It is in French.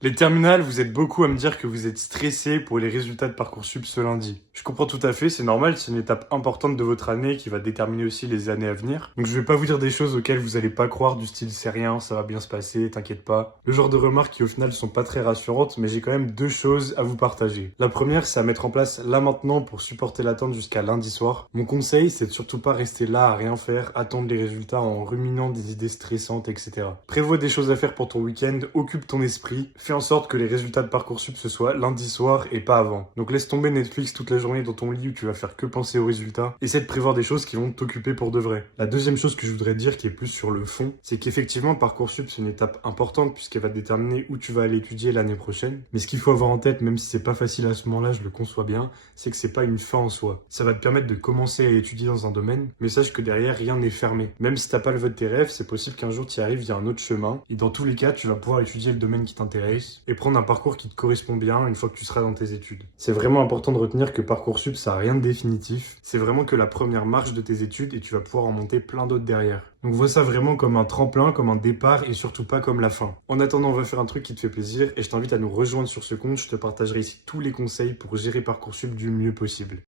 Les terminales, vous êtes beaucoup à me dire que vous êtes stressé pour les résultats de Parcoursup ce lundi. Je comprends tout à fait, c'est normal, c'est une étape importante de votre année qui va déterminer aussi les années à venir. Donc je vais pas vous dire des choses auxquelles vous allez pas croire, du style c'est rien, ça va bien se passer, t'inquiète pas. Le genre de remarques qui au final sont pas très rassurantes, mais j'ai quand même deux choses à vous partager. La première, c'est à mettre en place là maintenant pour supporter l'attente jusqu'à lundi soir. Mon conseil, c'est de surtout pas rester là à rien faire, attendre les résultats en ruminant des idées stressantes, etc. Prévois des choses à faire pour ton week-end, occupe ton esprit, fais en sorte que les résultats de Parcoursup ce soit lundi soir et pas avant. Donc laisse tomber Netflix toute la journée dans ton lit où tu vas faire que penser aux résultats. Essaie de prévoir des choses qui vont t'occuper pour de vrai. La deuxième chose que je voudrais dire qui est plus sur le fond, c'est qu'effectivement Parcoursup c'est une étape importante puisqu'elle va déterminer où tu vas aller étudier l'année prochaine. Mais ce qu'il faut avoir en tête, même si c'est pas facile à ce moment-là, je le conçois bien, c'est que c'est pas une fin en soi. Ça va te permettre de commencer à étudier dans un domaine, mais sache que derrière rien n'est fermé. Même si t'as pas le vote de tes rêves, c'est possible qu'un jour tu y arrives via un autre chemin. Et dans tous les cas, tu vas pouvoir étudier le domaine qui t'intéresse et prendre un parcours qui te correspond bien une fois que tu seras dans tes études. C'est vraiment important de retenir que Parcoursup, ça n'a rien de définitif. C'est vraiment que la première marche de tes études et tu vas pouvoir en monter plein d'autres derrière. Donc vois ça vraiment comme un tremplin, comme un départ et surtout pas comme la fin. En attendant, on va faire un truc qui te fait plaisir et je t'invite à nous rejoindre sur ce compte. Je te partagerai ici tous les conseils pour gérer Parcoursup du mieux possible.